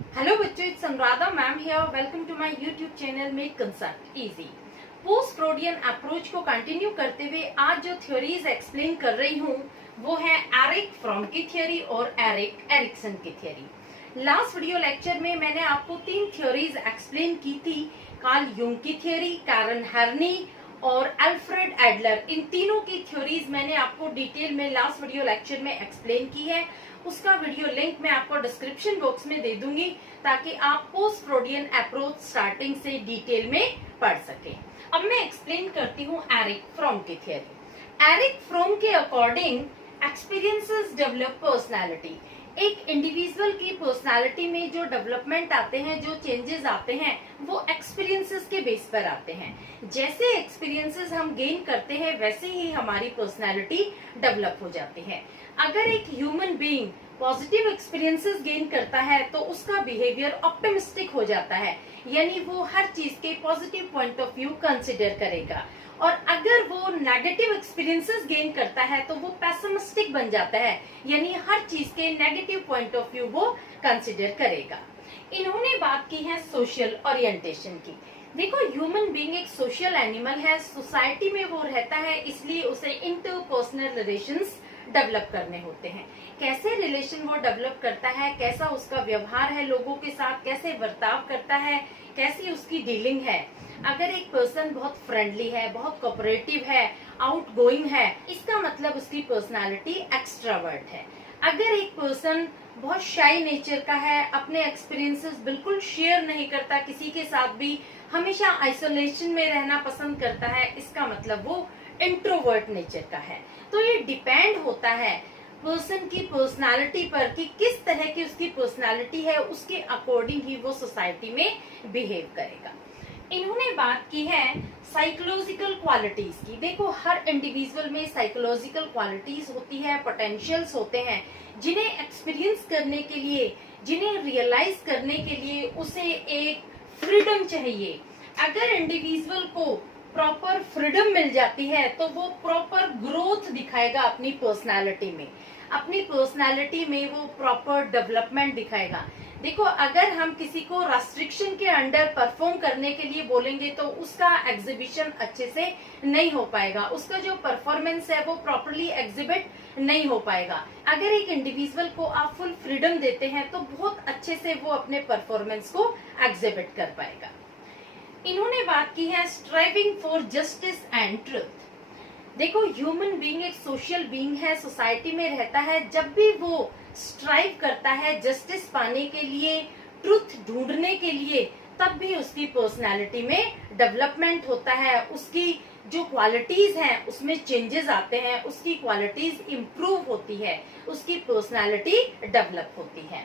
Hello बच्चों, it's Anuradha ma'am here. Welcome to my YouTube channel make concept easy. Post Freudian approach को continue करते हुए आज जो थ्योरीज एक्सप्लेन कर रही हूँ वो है एरिक फ्रॉम की थ्योरी और एरिक एरिक्सन की थ्योरी। लास्ट वीडियो लेक्चर में मैंने आपको 3 थ्योरीज एक्सप्लेन की थी, कार्ल यूंग की थ्योरी, कैरन हर्नी और अल्फ्रेड एडलर। इन तीनों की थ्योरीज मैंने आपको डिटेल में लास्ट वीडियो लेक्चर में एक्सप्लेन की है। उसका वीडियो लिंक मैं आपको डिस्क्रिप्शन बॉक्स में दे दूंगी ताकि आप पोस्ट फ्रॉडियन अप्रोच स्टार्टिंग से डिटेल में पढ़ सकें। अब मैं एक्सप्लेन करती हूँ एरिक फ्रॉम की थ्योरी। एरिक फ्रॉम के अकॉर्डिंग एक्सपीरियंसेस डेवलप पर्सनालिटी। एक इंडिविजुअल की पर्सनालिटी में जो डेवलपमेंट आते हैं, जो चेंजेस आते हैं, वो एक्सपीरियंसेस के बेस पर आते हैं। जैसे एक्सपीरियंसेस हम गेन करते हैं वैसे ही हमारी पर्सनालिटी डेवलप हो जाती है। अगर एक human being positive experiences gain करता है तो उसका बिहेवियर ऑप्टिमिस्टिक हो जाता है, यानी वो हर चीज के positive point of view consider करेगा। और अगर वो नेगेटिव एक्सपीरियंसेस गेन करता है तो वो पेसिमिस्टिक बन जाता है, यानी हर चीज के नेगेटिव पॉइंट ऑफ व्यू वो कंसिडर करेगा। इन्होंने बात की है सोशल ओरिएंटेशन की। देखो, ह्यूमन बीइंग एक सोशल एनिमल है, सोसाइटी में वो रहता है, इसलिए उसे इंटरपर्सनल रिलेशंस डेवलप करने होते हैं। कैसे रिलेशन वो डेवलप करता है, कैसा उसका व्यवहार है लोगों के साथ, कैसे बर्ताव करता है, कैसी उसकी डीलिंग है। अगर एक पर्सन बहुत फ्रेंडली है, बहुत कोऑपरेटिव है, आउटगोइंग है, इसका मतलब उसकी पर्सनालिटी एक्सट्रावर्ट है। अगर एक पर्सन बहुत शाई नेचर का है, अपने एक्सपीरियंसेस बिल्कुल शेयर नहीं करता किसी के साथ भी, हमेशा आइसोलेशन में रहना पसंद करता है, इसका मतलब वो इंट्रोवर्ट नेचर का है। तो ये डिपेंड होता है पर्सन की पर्सनालिटी पर कि किस तरह की उसकी पर्सनालिटी है, उसके अकॉर्डिंग ही वो सोसाइटी में बिहेव करेगा। इन्होंने बात की है साइकोलॉजिकल क्वालिटीज की। देखो, हर इंडिविजुअल में साइकोलॉजिकल क्वालिटीज होती है, पोटेंशियल्स होते हैं, जिन्हें एक्सपीरियंस करने के लिए, जिन्हें रियलाइज करने के लिए उसे एक फ्रीडम चाहिए। अगर इंडिविजुअल को प्रॉपर फ्रीडम मिल जाती है तो वो प्रॉपर ग्रोथ दिखाएगा अपनी पर्सनालिटी में, अपनी पर्सनालिटी में वो प्रॉपर डेवलपमेंट दिखाएगा। देखो, अगर हम किसी को रेस्ट्रिक्शन के अंडर परफॉर्म करने के लिए बोलेंगे तो उसका एग्जीबिशन अच्छे से नहीं हो पाएगा, उसका जो परफॉर्मेंस है वो प्रॉपरली एग्जिबिट नहीं हो पाएगा। अगर एक इंडिविजुअल को आप फुल फ्रीडम देते हैं तो बहुत अच्छे से वो अपने परफॉर्मेंस को एग्जिबिट कर पाएगा। इन्होंने बात की है striving for justice and truth. देखो, ह्यूमन बीइंग एक सोशल बीइंग है, सोसाइटी में रहता है। जब भी वो स्ट्राइव करता है जस्टिस पाने के लिए, ट्रुथ ढूंढने के लिए, तब भी उसकी पर्सनालिटी में डेवलपमेंट होता है, उसकी जो क्वालिटीज हैं उसमें चेंजेस आते हैं, उसकी क्वालिटीज इंप्रूव होती है, उसकी पर्सनालिटी डेवलप होती है।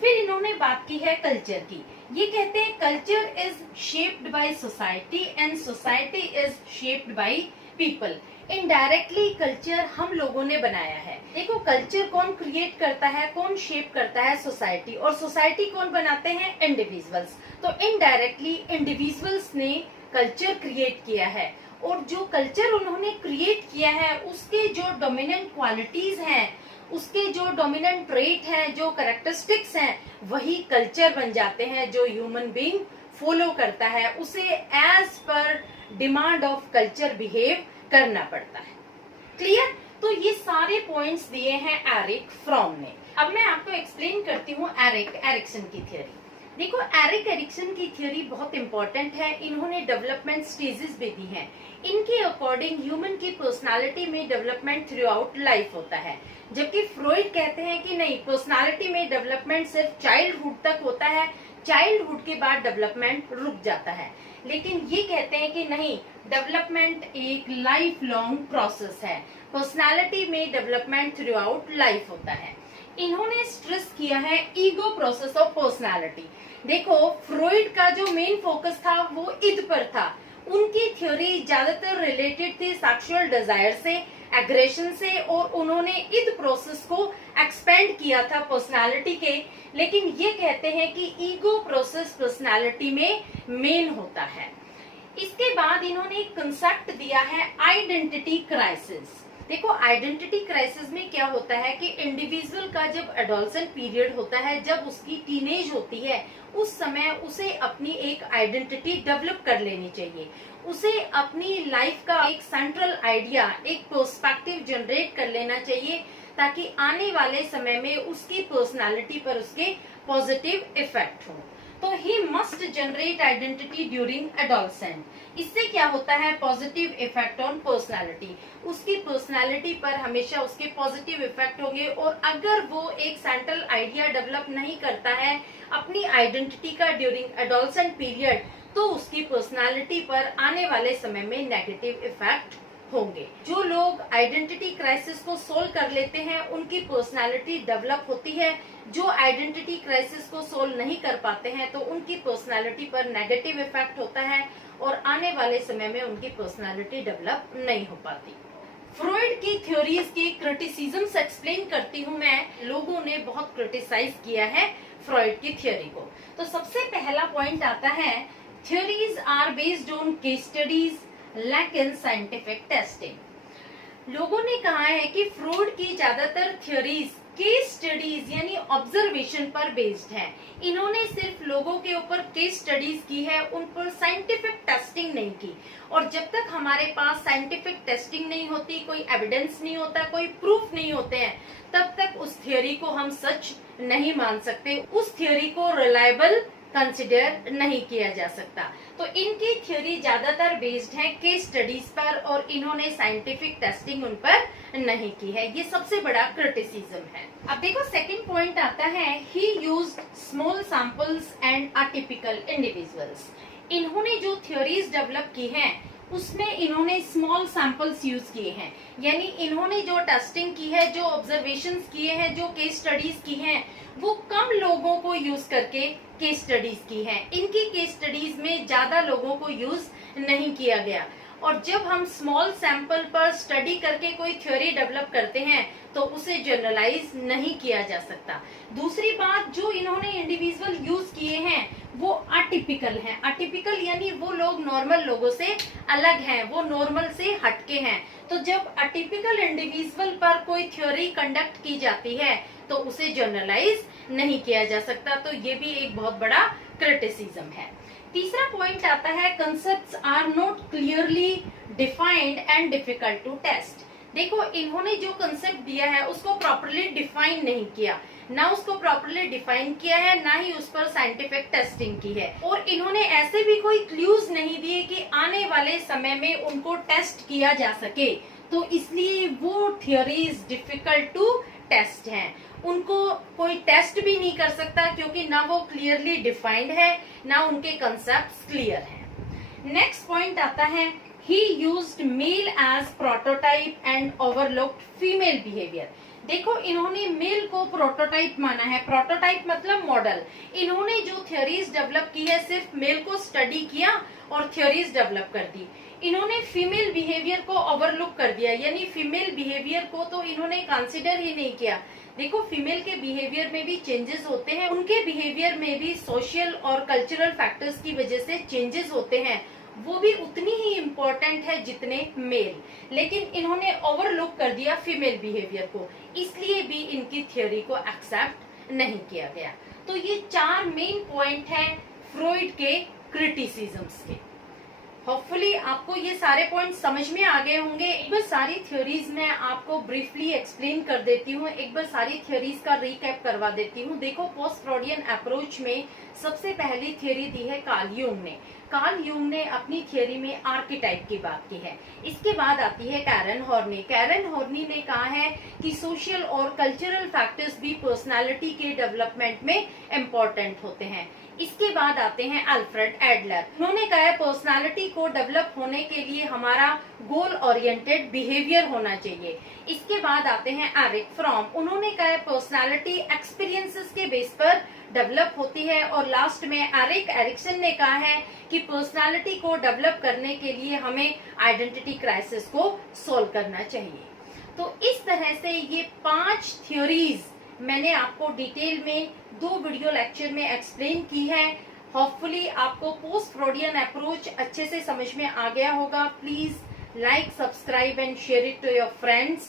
फिर इन्होंने बात की है कल्चर की। ये कहते हैं culture is shaped by society and society is shaped by people. Indirectly culture हम लोगों ने बनाया है। देखो, कल्चर कौन क्रिएट करता है, कौन शेप करता है? सोसाइटी। और सोसाइटी कौन बनाते हैं? इंडिविजुअल्स। तो इनडायरेक्टली इंडिविजुअल्स ने कल्चर क्रिएट किया है, और जो कल्चर उन्होंने क्रिएट किया है उसके जो डोमिनेंट क्वालिटीज हैं, उसके जो डोमिनेंट ट्रेट हैं, जो कैरेक्टरिस्टिक्स हैं, वही कल्चर बन जाते हैं जो ह्यूमन बीइंग फॉलो करता है। उसे as per demand of culture behave करना पड़ता है। क्लियर? तो ये सारे पॉइंट्स दिए हैं एरिक फ्रॉम ने। अब मैं आपको एक्सप्लेन करती हूँ एरिक एरिक्सन की थ्योरी। देखो, एरिक एरिक्सन की थ्योरी बहुत इंपॉर्टेंट है। इन्होंने डेवलपमेंट स्टेजेस भी दी हैं। इनके अकॉर्डिंग ह्यूमन की पर्सनालिटी में डेवलपमेंट थ्रू आउट लाइफ होता है, जबकि फ्रॉइड कहते हैं कि नहीं, पर्सनालिटी में डेवलपमेंट सिर्फ चाइल्डहुड तक होता है, चाइल्डहुड के बाद डेवलपमेंट रुक जाता है। लेकिन ये कहते हैं कि नहीं, डेवलपमेंट एक लाइफ लॉन्ग प्रोसेस है, पर्सनालिटी में डेवलपमेंट थ्रू आउट लाइफ होता है। इन्होंने स्ट्रेस किया है ईगो प्रोसेस ऑफ पर्सनालिटी। देखो, फ्रॉइड का जो मेन फोकस था वो ईद पर था। उनकी थ्योरी ज्यादातर रिलेटेड थी सेक्सुअल डिजायर से, एग्रेशन से, और उन्होंने ईद प्रोसेस को एक्सपेंड किया था पर्सनालिटी के। लेकिन ये कहते हैं कि ईगो प्रोसेस पर्सनालिटी में मेन होता है। इसके बाद इन्होंने एक कंसेप्ट दिया है आइडेंटिटी क्राइसिस। देखो, आइडेंटिटी क्राइसिस में क्या होता है कि इंडिविजुअल का जब एडोलसेंट पीरियड होता है, जब उसकी टीनेज होती है, उस समय उसे अपनी एक आइडेंटिटी डेवलप कर लेनी चाहिए। उसे अपनी लाइफ का एक सेंट्रल आइडिया, एक पर्सपेक्टिव जनरेट कर लेना चाहिए, ताकि आने वाले समय में उसकी पर्सनालिटी पर उसके पॉजिटिव इफेक्ट हो। तो he must generate identity during adolescent. इससे क्या होता है, पॉजिटिव इफेक्ट ऑन पर्सनालिटी। उसकी पर्सनालिटी पर हमेशा उसके पॉजिटिव इफेक्ट होंगे, और अगर वो एक सेंट्रल आइडिया डेवलप नहीं करता है अपनी आइडेंटिटी का ड्यूरिंग एडोलसेंट पीरियड, तो उसकी पर्सनालिटी पर आने वाले समय में नेगेटिव इफेक्ट होंगे। जो लोग आइडेंटिटी क्राइसिस को सोल्व कर लेते हैं, उनकी पर्सनालिटी डेवलप होती है। जो आइडेंटिटी क्राइसिस को सोल्व नहीं कर पाते हैं, तो उनकी पर्सनालिटी पर नेगेटिव इफेक्ट होता है, और आने वाले समय में उनकी पर्सनालिटी डेवलप नहीं हो पाती। फ्रॉइड की थ्योरीज की क्रिटिसिज्म्स एक्सप्लेन करती हूँ मैं। लोगों ने बहुत क्रिटिसाइज किया है फ्रॉइड की थ्योरी को। तो सबसे पहला पॉइंट आता है, theories are based on case studies lack in scientific testing. लोगों ने कहा है कि फ्रॉइड की ज्यादातर थ्योरीज केस स्टडीज यानी ऑब्जर्वेशन पर बेस्ड है। इन्होंने सिर्फ लोगों के ऊपर केस स्टडीज की है, उन पर साइंटिफिक टेस्टिंग नहीं की। और जब तक हमारे पास साइंटिफिक टेस्टिंग नहीं होती, कोई एविडेंस नहीं होता, कोई प्रूफ नहीं होते हैं, तब तक उस थ्योरी को हम सच नहीं मान सकते, उस थ्योरी को रिलायबल कंसिडर नहीं किया जा सकता। तो इनकी थ्योरी ज्यादातर बेस्ड है केस स्टडीज पर, और इन्होंने साइंटिफिक टेस्टिंग उन पर नहीं की है। ये सबसे बड़ा क्रिटिसिज्म है। अब देखो, सेकंड पॉइंट आता है, he used small samples and atypical individuals. इन्होंने जो थ्योरीज डेवलप की हैं, उसमें इन्होंने स्मॉल सैंपल्स यूज किए हैं। यानी इन्होंने जो टेस्टिंग की है, जो ऑब्जर्वेशंस किए हैं, जो केस स्टडीज की हैं, वो कम लोगों को यूज करके केस स्टडीज की हैं। इनकी केस स्टडीज में ज्यादा लोगों को यूज नहीं किया गया। और जब हम स्मॉल सैंपल पर स्टडी करके कोई थ्योरी डेवलप करते हैं, तो उसे जनरलाइज नहीं किया जा सकता। दूसरी बात, जो इन्होंने इंडिविजुअल यूज किए हैं, वो अटिपिकल हैं। अटिपिकल यानी वो लोग नॉर्मल लोगों से अलग हैं, वो नॉर्मल से हटके हैं। तो जब अटिपिकल इंडिविजुअल पर कोई थ्योरी कंडक्ट की जाती है, तो उसे जनरलाइज नहीं किया जा सकता। तो ये भी एक बहुत बड़ा क्रिटिसिज्म है। तीसरा पॉइंट आता है, concepts are not clearly defined and difficult to test. देखो, इन्होंने जो कंसेप्ट दिया है उसको प्रॉपर्ली डिफाइन नहीं किया, ना उसको प्रॉपर्ली डिफाइन किया है, ना ही उस पर साइंटिफिक टेस्टिंग की है। और इन्होंने ऐसे भी कोई क्लूज नहीं दिए कि आने वाले समय में उनको टेस्ट किया जा सके। तो इसलिए वो थ्योरीज डिफिकल्ट टू टेस्ट हैं। उनको कोई टेस्ट भी नहीं कर सकता, क्योंकि ना वो क्लियरली डिफाइंड है, ना उनके कंसेप्ट्स क्लियर हैं। नेक्स्ट पॉइंट आता है, he used male as prototype and overlooked female behaviour. देखो, इन्होंने मेल को प्रोटोटाइप माना है। प्रोटोटाइप मतलब मॉडल। इन्होंने जो थ्योरीज डेवलप की है, सिर्फ मेल को स्टडी किया और थ्योरीज डेवलप कर दी। इन्होंने फीमेल बिहेवियर को ओवरलुक कर दिया, यानी फीमेल बिहेवियर को तो इन्होंने कंसिडर ही नहीं किया। देखो, फीमेल के बिहेवियर में भी चेंजेस होते हैं, उनके बिहेवियर में भी सोशल और कल्चरल फैक्टर्स की वजह से चेंजेस होते हैं, वो भी उतनी ही इम्पोर्टेंट है जितने मेल। लेकिन इन्होंने ओवरलुक कर दिया फीमेल बिहेवियर को, इसलिए भी इनकी थ्योरी को एक्सेप्ट नहीं किया गया। तो ये 4 मेन पॉइंट हैं फ्रॉइड के क्रिटिसिज्म्स के। होपफुली आपको ये सारे पॉइंट समझ में आ गए होंगे। एक बार सारी थ्योरीज मैं आपको ब्रीफली एक्सप्लेन कर देती हूँ, एक बार सारी थ्योरीज का रिकैप करवा देती हूँ। देखो, पोस्ट फ्रॉडियन अप्रोच में सबसे पहली थ्योरी दी है कार्ल यूंग ने। कार्ल यूंग ने अपनी थ्योरी में आर्किटाइप की बात की है। इसके बाद आती है कैरन हॉर्नी। कैरन हॉर्नी ने कहा है कि सोशल और कल्चरल फैक्टर्स भी पर्सनालिटी के डेवलपमेंट में इम्पोर्टेंट होते हैं। इसके बाद आते हैं अल्फ्रेड एडलर। उन्होंने कहा है पर्सनालिटी को डेवलप होने के लिए हमारा गोल ओरिएंटेड बिहेवियर होना चाहिए। इसके बाद आते हैं एरिक फ्रॉम। उन्होंने कहा है पर्सनालिटी एक्सपीरियंसेस के बेस पर डेवलप होती है। और लास्ट में एरिक एरिक्सन ने कहा है कि पर्सनालिटी को डेवलप करने के लिए हमें आइडेंटिटी क्राइसिस को सोल्व करना चाहिए। तो इस तरह से ये 5 थ्योरीज मैंने आपको डिटेल में 2 वीडियो लेक्चर में एक्सप्लेन की है। होपफुली आपको पोस्ट फ्रॉडियन अप्रोच अच्छे से समझ में आ गया होगा। Please Like, subscribe and share it to your friends.